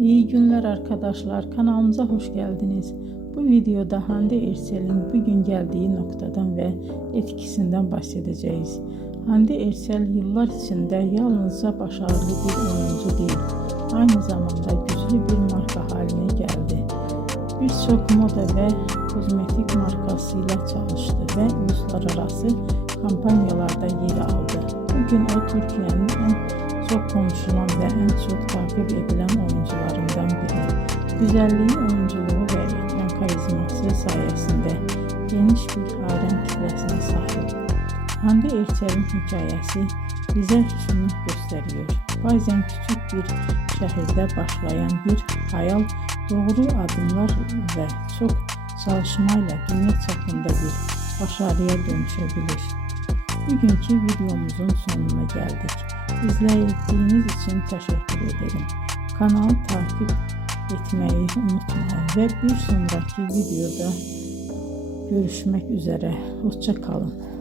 İyi günler arkadaşlar, kanalımıza hoş geldiniz. Bu videoda Hande Erçel'in bugün geldiği noktadan ve etkisinden bahsedeceğiz. Hande Erçel yıllar içinde yalnızca başarılı bir oyuncu değil, aynı zamanda güçlü bir marka haline geldi. Birçok moda ve kozmetik markasıyla çalıştı ve uluslararası kampanyalarda yer aldı. Bugün o Türkiye'nin en çok konuşulan ve en çok takip edilen oyuncularından biri. Güzelliği, oyunculuğu ve ekran karizması sayesinde geniş bir hayran kitlesine sahip. Hande Erçel'in hikayesi bize şunu gösteriyor. Bazen küçük bir şehirde başlayan bir hayal doğru adımlar ve çok çalışmayla dünya çapında bir başarıya dönüşebilir. Bugünkü videomuzun sonuna geldik. İzlediğiniz için teşekkür ederim. Kanalı takip etmeyi unutmayın ve bir sonraki videoda görüşmek üzere. Hoşça kalın.